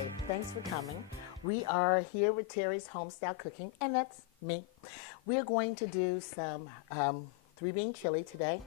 Hi, thanks for coming. We are here with Teri's Homestyle Cooking, and that's me. We are going to do some three-bean chili today.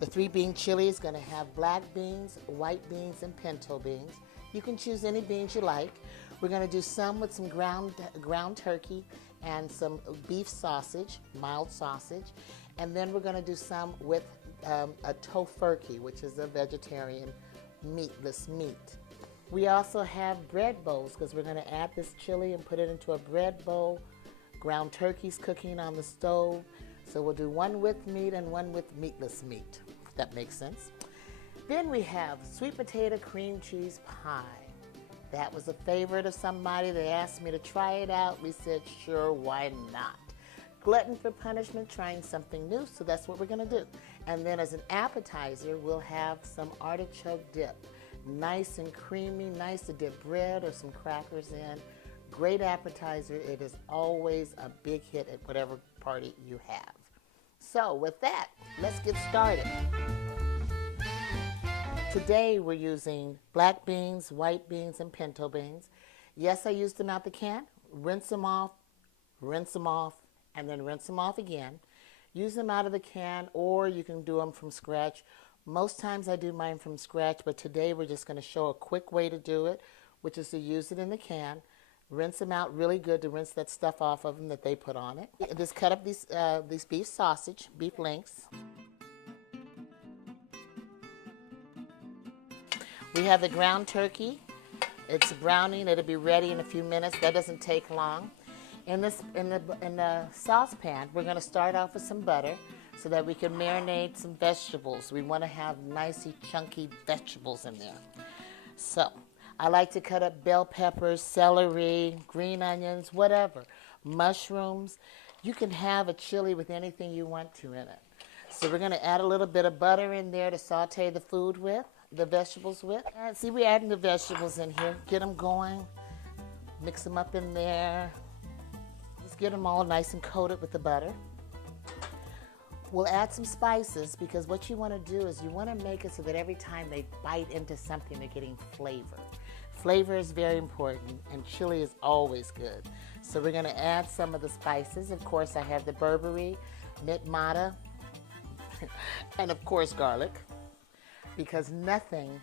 The three-bean chili is going to have black beans, white beans, and pinto beans. You can choose any beans you like. We're going to do some with some ground turkey and some beef sausage, mild sausage. And then we're going to do some with a tofurkey, which is a vegetarian meatless meat. We also have bread bowls because we're going to add this chili and put it into a bread bowl. Ground turkey's cooking on the stove. So we'll do one with meat and one with meatless meat, if that makes sense. Then we have sweet potato cream cheese pie. That was a favorite of somebody. They asked me to try it out. We said, sure, why not? Glutton for punishment, trying something new, so that's what we're going to do. And then as an appetizer, we'll have some artichoke dip. Nice and creamy, nice to dip bread or some crackers in. Great appetizer. It is always a big hit at whatever party you have. So with that, let's get started. Today we're using black beans, white beans, and pinto beans. Yes, I used them out the can. Rinse them off, and then rinse them off again. Use them out of the can, or you can do them from scratch. Most times I do mine from scratch, but today we're just going to show a quick way to do it, which is to use it in the can. Rinse them out really good to rinse that stuff off of them that they put on it. Just cut up these beef sausage, beef links. We have the ground turkey. It's browning. It'll be ready in a few minutes. That doesn't take long. In the saucepan, we're going to start off with some butter so that we can marinate some vegetables. We want to have nicey, chunky vegetables in there. So I like to cut up bell peppers, celery, green onions, whatever, mushrooms. You can have a chili with anything you want to in it. So we're going to add a little bit of butter in there to saute the food with, the vegetables with. And see, we're adding the vegetables in here. Get them going. Mix them up in there. Just get them all nice and coated with the butter. We'll add some spices because what you want to do is you want to make it so that every time they bite into something, they're getting flavor. Flavor is very important, and chili is always good. So we're going to add some of the spices. Of course, I have the berberry, mint mata, and of course garlic, because nothing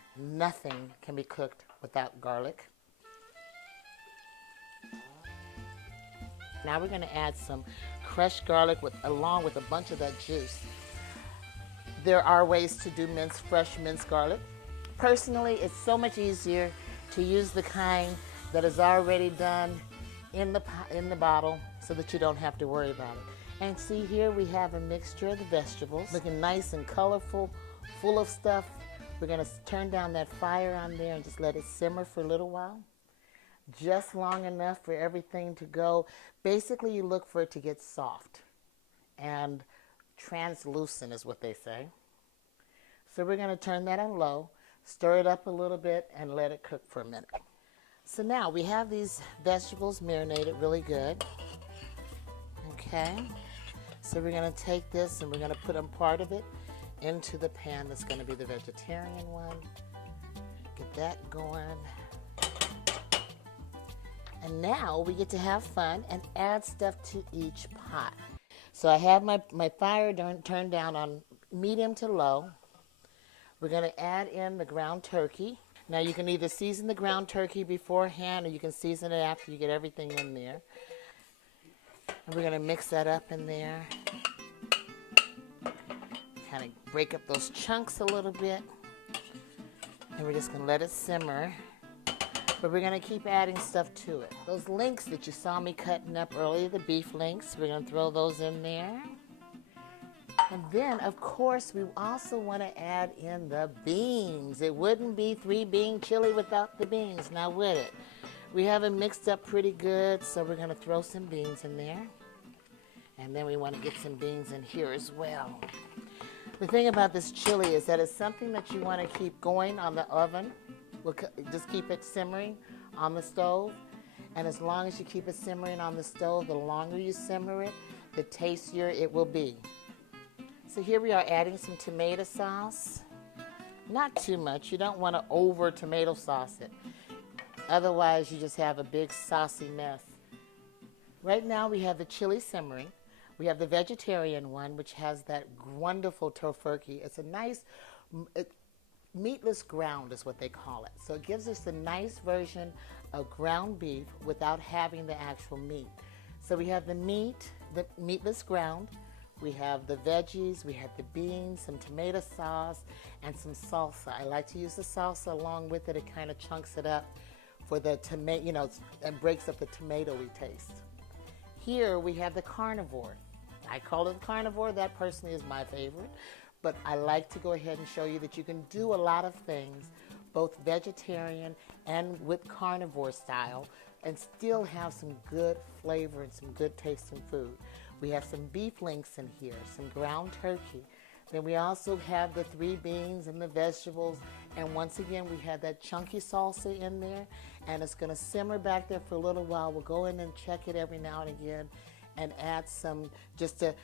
can be cooked without garlic. Now we're going to add some crushed garlic along with a bunch of that juice. There are ways to do fresh minced garlic. Personally, it's so much easier to use the kind that is already done in the bottle so that you don't have to worry about it. And see, here we have a mixture of the vegetables, looking nice and colorful, full of stuff. We're going to turn down that fire on there and just let it simmer for a little while. Just long enough for everything to go. Basically, you look for it to get soft and translucent is what they say. So we're going to turn that on low, stir it up a little bit, and let it cook for a minute. So now we have these vegetables marinated really good. Okay. So we're going to take this and we're going to put part of it into the pan that's going to be the vegetarian one. Get that going. And now we get to have fun and add stuff to each pot. So I have my fire turned down on medium to low. We're going to add in the ground turkey. Now you can either season the ground turkey beforehand or you can season it after you get everything in there. And we're going to mix that up in there. Kind of break up those chunks a little bit. And we're just going to let it simmer. But we're going to keep adding stuff to it. Those links that you saw me cutting up earlier, the beef links, we're going to throw those in there. And then, of course, we also want to add in the beans. It wouldn't be three-bean chili without the beans, now would it? We have it mixed up pretty good, so we're going to throw some beans in there. And then we want to get some beans in here as well. The thing about this chili is that it's something that you want to keep going on the oven. We'll just keep it simmering on the stove. And as long as you keep it simmering on the stove, the longer you simmer it, the tastier it will be. So here we are adding some tomato sauce. Not too much. You don't want to over tomato sauce it. Otherwise, you just have a big saucy mess. Right now, we have the chili simmering. We have the vegetarian one, which has that wonderful tofurkey. It's a nice meatless ground is what they call it. So it gives us a nice version of ground beef without having the actual meat. So we have the meat, the meatless ground. We have the veggies, we have the beans, some tomato sauce, and some salsa. I like to use the salsa along with it. It kind of chunks it up for the tomato, you know, and breaks up the tomatoey taste. Here we have the carnivore. I call it the carnivore. That personally is my favorite. But I like to go ahead and show you that you can do a lot of things, both vegetarian and with carnivore style, and still have some good flavor and some good tasting food. We have some beef links in here, some ground turkey. Then we also have the 3 beans and the vegetables. And once again, we have that chunky salsa in there. And it's going to simmer back there for a little while. We'll go in and check it every now and again and add some, just to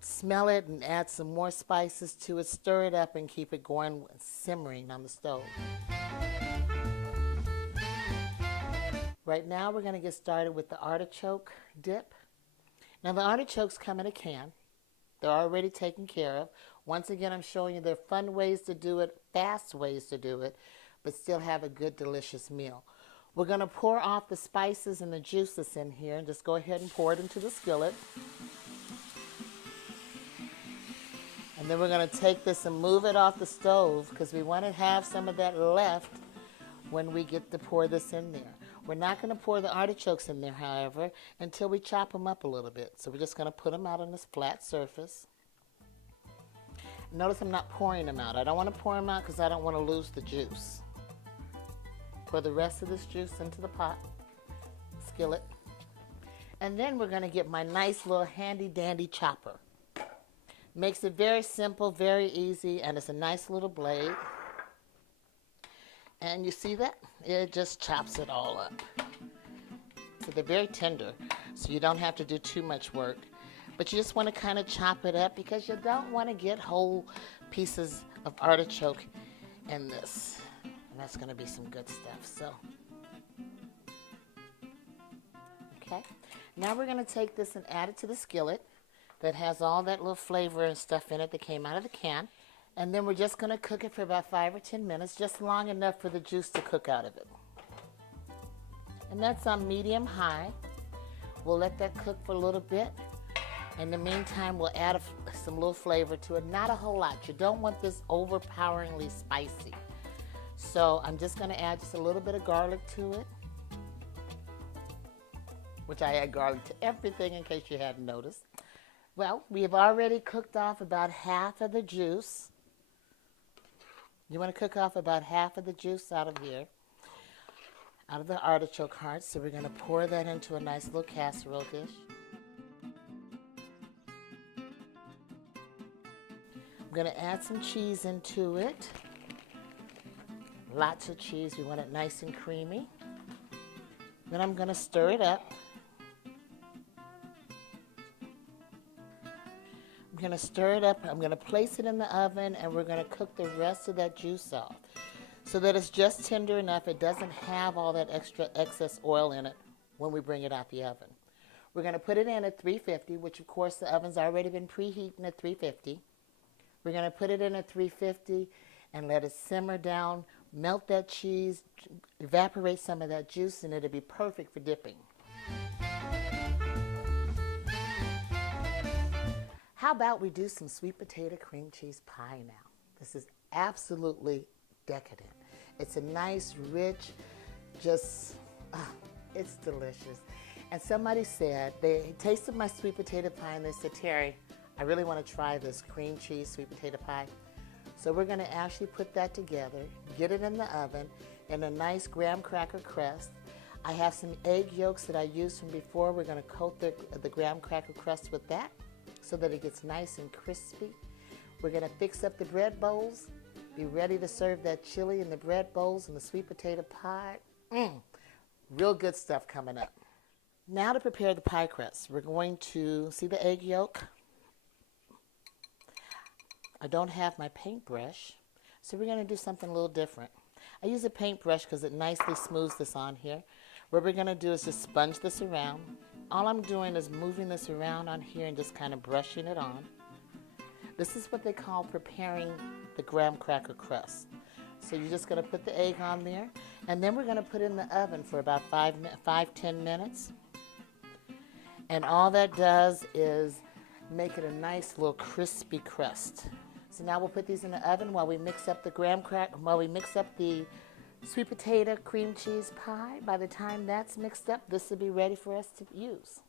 smell it and add some more spices to it. Stir it up and keep it going, simmering on the stove. Right now, we're going to get started with the artichoke dip. Now, the artichokes come in a can. They're already taken care of. Once again, I'm showing you there are fun ways to do it, fast ways to do it, but still have a good, delicious meal. We're going to pour off the spices and the juices in here and just go ahead and pour it into the skillet. And then we're going to take this and move it off the stove because we want to have some of that left when we get to pour this in there. We're not going to pour the artichokes in there, however, until we chop them up a little bit. So we're just going to put them out on this flat surface. Notice I'm not pouring them out. I don't want to pour them out because I don't want to lose the juice. Pour the rest of this juice into the pot, skillet. And then we're going to get my nice little handy-dandy chopper. Makes it very simple, very easy, and it's a nice little blade. And you see that? It just chops it all up. So they're very tender, so you don't have to do too much work. But you just want to kind of chop it up because you don't want to get whole pieces of artichoke in this. And that's going to be some good stuff. So, okay. Now we're going to take this and add it to the skillet that has all that little flavor and stuff in it that came out of the can. And then we're just going to cook it for about 5 or 10 minutes, just long enough for the juice to cook out of it. And that's on medium-high. We'll let that cook for a little bit. In the meantime, we'll add some little flavor to it. Not a whole lot. You don't want this overpoweringly spicy. So I'm just going to add just a little bit of garlic to it, which I add garlic to everything in case you hadn't noticed. Well, we have already cooked off about half of the juice. You want to cook off about half of the juice out of here, out of the artichoke hearts. So we're going to pour that into a nice little casserole dish. I'm going to add some cheese into it. Lots of cheese. We want it nice and creamy. Then I'm going to stir it up. I'm going to stir it up. I'm going to place it in the oven, and we're going to cook the rest of that juice off so that it's just tender enough. It doesn't have all that excess oil in it when we bring it out the oven. We're going to put it in at 350, which of course the oven's already been preheating at 350. We're going to put it in at 350 and let it simmer down, melt that cheese, evaporate some of that juice, and it'll be perfect for dipping. How about we do some sweet potato cream cheese pie now? This is absolutely decadent. It's a nice, rich, just, it's delicious. And somebody said, they tasted my sweet potato pie and they said, Terry, I really want to try this cream cheese sweet potato pie. So we're going to actually put that together, get it in the oven in a nice graham cracker crust. I have some egg yolks that I used from before. We're going to coat the graham cracker crust with that so that it gets nice and crispy. We're going to fix up the bread bowls, be ready to serve that chili in the bread bowls and the sweet potato pie. Real good stuff coming up. Now to prepare the pie crust, we're going to see the egg yolk. I don't have my paintbrush, so we're going to do something a little different. I use a paintbrush because it nicely smooths this on here. What we're going to do is just sponge this around. All I'm doing is moving this around on here and just kind of brushing it on. This is what they call preparing the graham cracker crust. So you're just going to put the egg on there, and then we're going to put it in the oven for about 5-10 minutes. And all that does is make it a nice little crispy crust. So now we'll put these in the oven while we mix up the sweet potato cream cheese pie. By the time that's mixed up, this will be ready for us to use.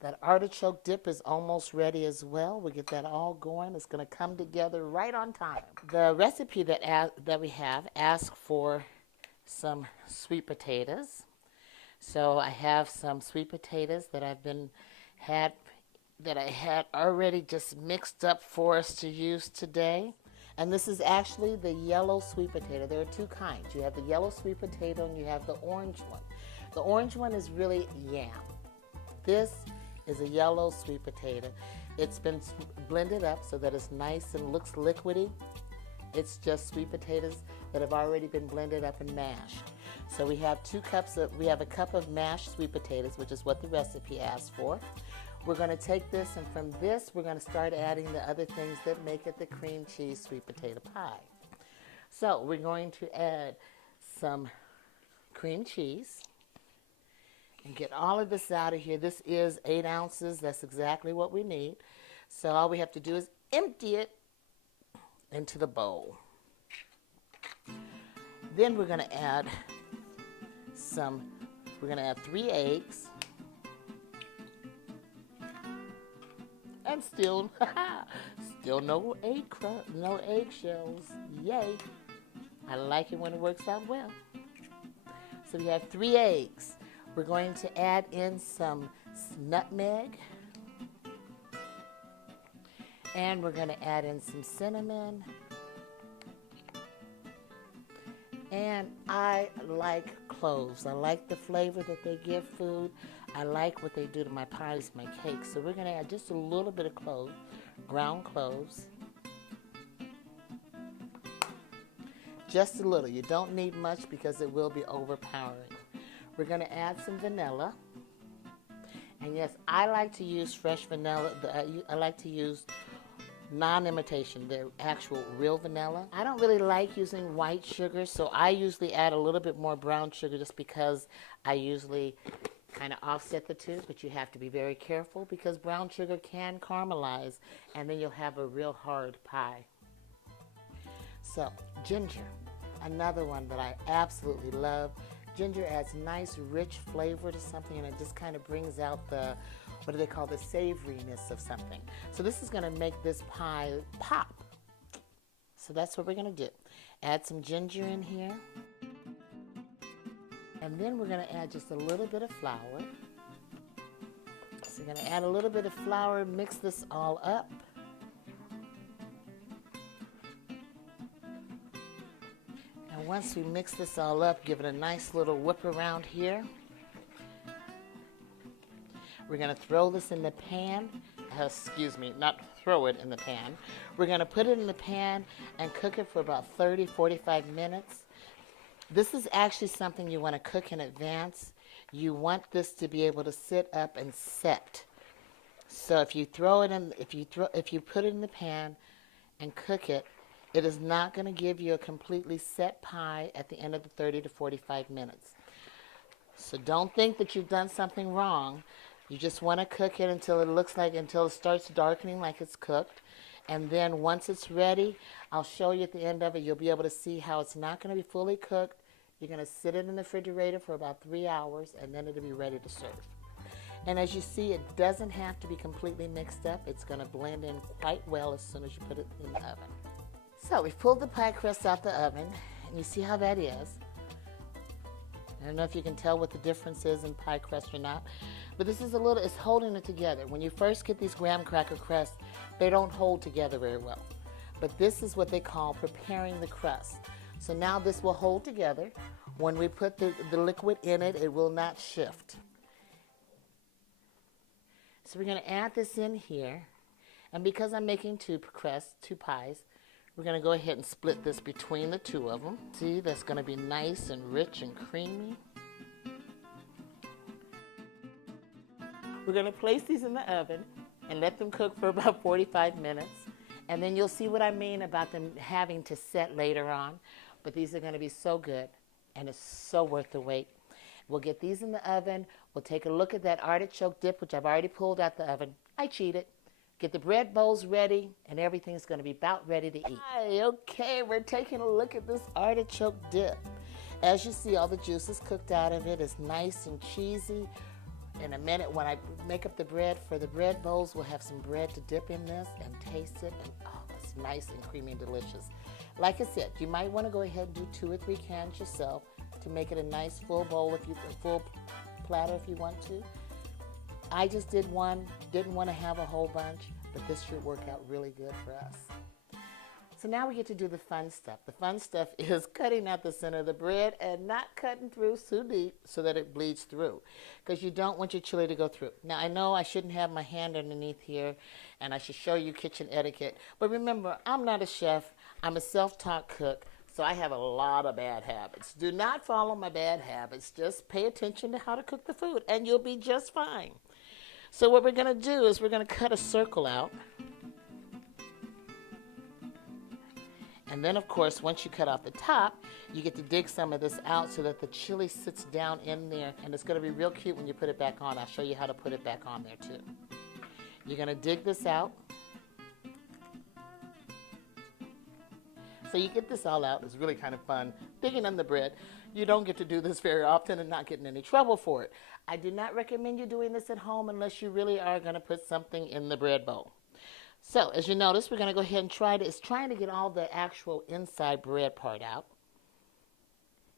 That artichoke dip is almost ready as well. We'll get that all going. It's going to come together right on time. The recipe that we have asks for some sweet potatoes. So I have some sweet potatoes that I had already just mixed up for us to use today. And this is actually the yellow sweet potato. There are two kinds. You have the yellow sweet potato and you have the orange one. The orange one is really yam. This is a yellow sweet potato. It's been blended up so that it's nice and looks liquidy. It's just sweet potatoes that have already been blended up and mashed. So we have a cup of mashed sweet potatoes, which is what the recipe asks for. We're going to take this, and from this we're going to start adding the other things that make it the cream cheese sweet potato pie. So we're going to add some cream cheese and get all of this out of here. This is 8 ounces. That's exactly what we need. So all we have to do is empty it into the bowl. Then we're going to add 3 eggs. And still no eggshells. Yay. I like it when it works out well. So we have 3 eggs. We're going to add in some nutmeg. And we're going to add in some cinnamon. And I like cloves. I like the flavor that they give food. I like what they do to my pies, my cakes. So we're going to add just a little bit of cloves, ground cloves. Just a little. You don't need much because it will be overpowering. We're going to add some vanilla. And yes, I like to use fresh vanilla. I like to use non-imitation, the actual real vanilla. I don't really like using white sugar, so I usually add a little bit more brown sugar just because I usually kind of offset the two, but you have to be very careful because brown sugar can caramelize and then you'll have a real hard pie. So, ginger, another one that I absolutely love. Ginger adds nice, rich flavor to something, and it just kind of brings out the, what do they call, the savoriness of something. So this is going to make this pie pop. So that's what we're going to do. Add some ginger in here. And then we're going to add just a little bit of flour. So we're going to add a little bit of flour, mix this all up. And once we mix this all up, give it a nice little whip around here. We're going to throw this in the pan. Not throw it in the pan. We're going to put it in the pan and cook it for about 30-45 minutes. This is actually something you want to cook in advance. You want this to be able to sit up and set. So if you put it in the pan and cook it, it is not going to give you a completely set pie at the end of the 30 to 45 minutes. So don't think that you've done something wrong. You just want to cook it until it starts darkening like it's cooked. And then once it's ready, I'll show you at the end of it. You'll be able to see how it's not going to be fully cooked. You're going to sit it in the refrigerator for about 3 hours, and then it'll be ready to serve. And as you see, it doesn't have to be completely mixed up. It's going to blend in quite well as soon as you put it in the oven. So we've pulled the pie crust out the oven, and you see how that is. I don't know if you can tell what the difference is in pie crust or not, but this is it's holding it together. When you first get these graham cracker crusts, they don't hold together very well. But this is what they call preparing the crust. So now this will hold together. When we put the liquid in it, it will not shift. So we're going to add this in here. And because I'm making two pies, We're going to go ahead and split this between the two of them. See, that's going to be nice and rich and creamy. We're going to place these in the oven and let them cook for about 45 minutes. And then you'll see what I mean about them having to set later on. But these are going to be so good, and it's so worth the wait. We'll get these in the oven. We'll take a look at that artichoke dip, which I've already pulled out the oven. I cheated. Get the bread bowls ready, and everything's going to be about ready to eat. Hi, okay, we're taking a look at this artichoke dip. As you see, all the juice is cooked out of it. It's nice and cheesy. In a minute, when I make up the bread for the bread bowls, we'll have some bread to dip in this and taste it. And oh, it's nice and creamy and delicious. Like I said, you might want to go ahead and do 2 or 3 cans yourself to make it a nice full bowl, if you a full platter if you want to. I just did one, didn't want to have a whole bunch, but this should work out really good for us. So now we get to do the fun stuff. The fun stuff is cutting out the center of the bread and not cutting through too deep so that it bleeds through, because you don't want your chili to go through. Now, I know I shouldn't have my hand underneath here, and I should show you kitchen etiquette, but remember, I'm not a chef. I'm a self-taught cook, so I have a lot of bad habits. Do not follow my bad habits. Just pay attention to how to cook the food, and you'll be just fine. So what we're going to do is we're going to cut a circle out. And then, of course, once you cut off the top, you get to dig some of this out so that the chili sits down in there. And it's going to be real cute when you put it back on. I'll show you how to put it back on there, too. You're going to dig this out. So you get this all out. It's really kind of fun digging on the bread. You don't get to do this very often and not get in any trouble for it. I do not recommend you doing this at home unless you really are going to put something in the bread bowl. So as you notice, we're going to go ahead and try to, it's trying to get all the actual inside bread part out.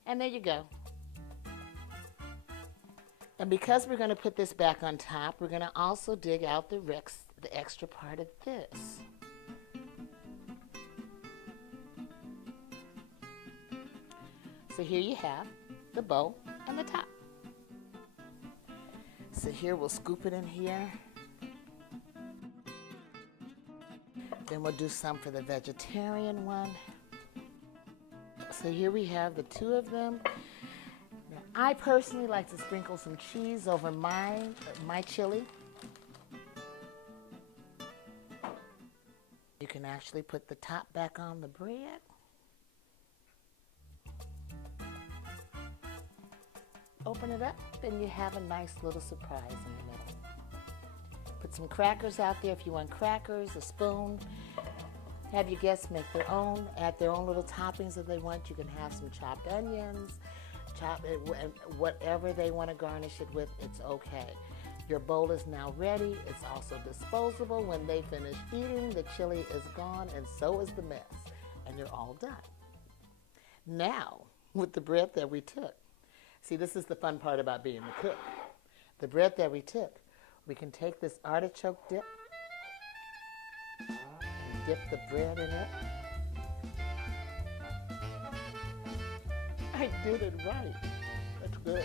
And there you go. And because we're going to put this back on top, we're going to also dig out the extra part of this. So here you have the bowl and the top. So here we'll scoop it in here. Then we'll do some for the vegetarian one. So here we have the 2 of them. Now, I personally like to sprinkle some cheese over my chili. You can actually put the top back on the bread. Open it up, then you have a nice little surprise in the middle. Put some crackers out there if you want crackers, a spoon. Have your guests make their own, add their own little toppings if they want. You can have some chopped onions, whatever they want to garnish it with, it's okay. Your bowl is now ready. It's also disposable. When they finish eating, the chili is gone and so is the mess, and you're all done. Now, with the bread that we took, see, this is the fun part about being the cook. The bread that we took, we can take this artichoke dip and dip the bread in it. I did it right. That's good.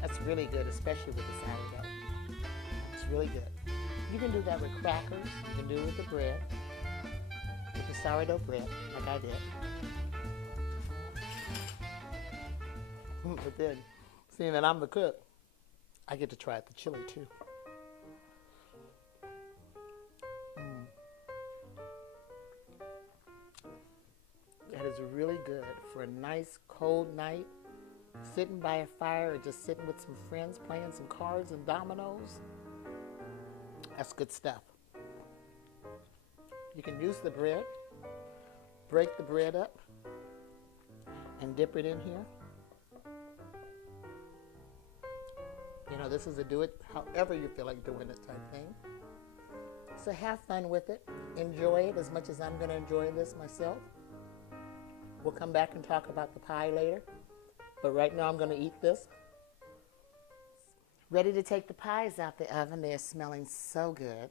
That's really good, especially with the sourdough. It's really good. You can do that with crackers. You can do it with the bread, with the sourdough bread, like I did. But then, seeing that I'm the cook, I get to try the chili too. That is really good for a nice cold night, sitting by a fire or just sitting with some friends playing some cards and dominoes. That's good stuff. You can use the bread, break the bread up, and dip it in here. You know, this is a do it however you feel like doing it type thing. So have fun with it. Enjoy it as much as I'm going to enjoy this myself. We'll come back and talk about the pie later. But right now I'm going to eat this. Ready to take the pies out the oven. They're smelling so good.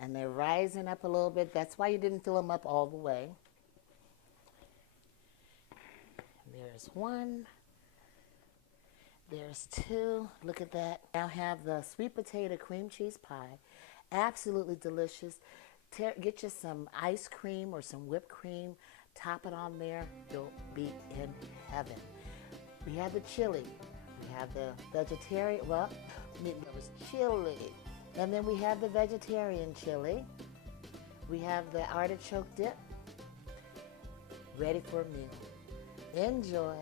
And they're rising up a little bit. That's why you didn't fill them up all the way. There's one. There's 2. Look at that. Now have the sweet potato cream cheese pie. Absolutely delicious. get you some ice cream or some whipped cream, top it on there, you'll be in heaven. We have the chili. We have the vegetarian, well, there was chili. And then we have the vegetarian chili. We have the artichoke dip. Ready for a meal. Enjoy.